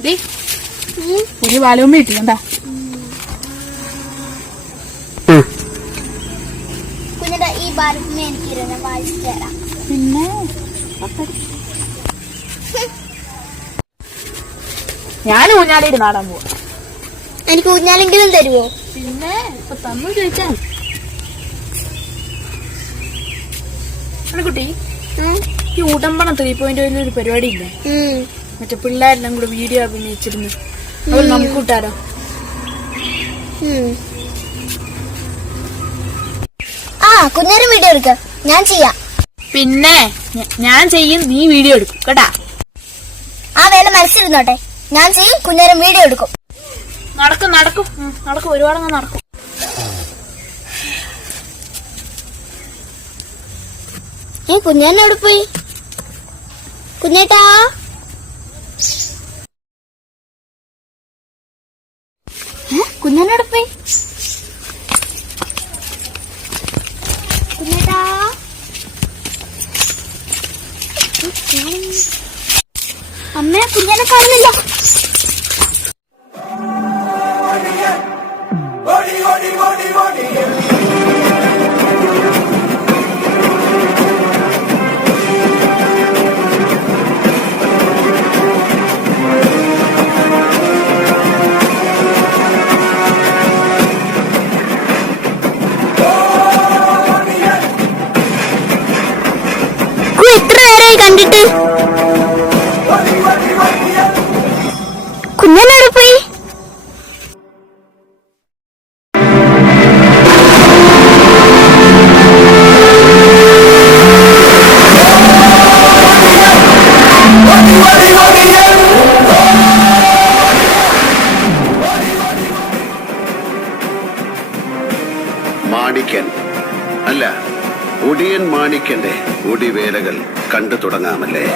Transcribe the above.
ദേ, ഒരു ബാലവും വീട്ടിൽ കണ്ടാ പിന്നെ? ഞാൻ ഊഞ്ഞാലയിൽ നാടാൻ പോവാ. എനിക്ക് ഊഞ്ഞാലെങ്കിലും തരുമോ പിന്നെ? ഇപ്പൊ തന്നു ചോദിച്ചാ കുട്ടി ഈ ഊട്ടമ്പണം ത്രീ പോയിന്റ് ഒരു പരിപാടി ഇല്ലേ മറ്റേ പിള്ളേരെല്ലാം കൂടെ വീഡിയോ അഭിനയിച്ചിരുന്നു. അവർ നമുക്ക് കൂട്ടാരോ ആ കുഞ്ഞേരം വീഡിയോ എടുക്കാം. ഞാൻ ചെയ്യാം. പിന്നെ ഞാൻ ചെയ്യും നീ വീഡിയോ എടുക്കും കേട്ടാ? ആ വേല മനസ്സിരുന്നോട്ടെ ഞാൻ ചെയ്യും കുഞ്ഞേരം വീഡിയോ എടുക്കും. നടക്കും നടക്കും. നടക്കും. ഒരുപാടങ്ങ് നടക്കും. ഈ കുഞ്ഞേനെ എവിടെ പോയി? കുഞ്ഞേട്ടാ? കുഞ്ഞേരൻ എവിടെ പോയി കുഞ്ഞേട്ടാ അമ്മ കുഞ്ഞനെ കാണുന്നില്ല. മാണിക്യൻ. അല്ല ഒടിയൻ മാണിക്കന്റെ ഒടിവേലകൾ കണ്ടു തുടങ്ങാമല്ലേ?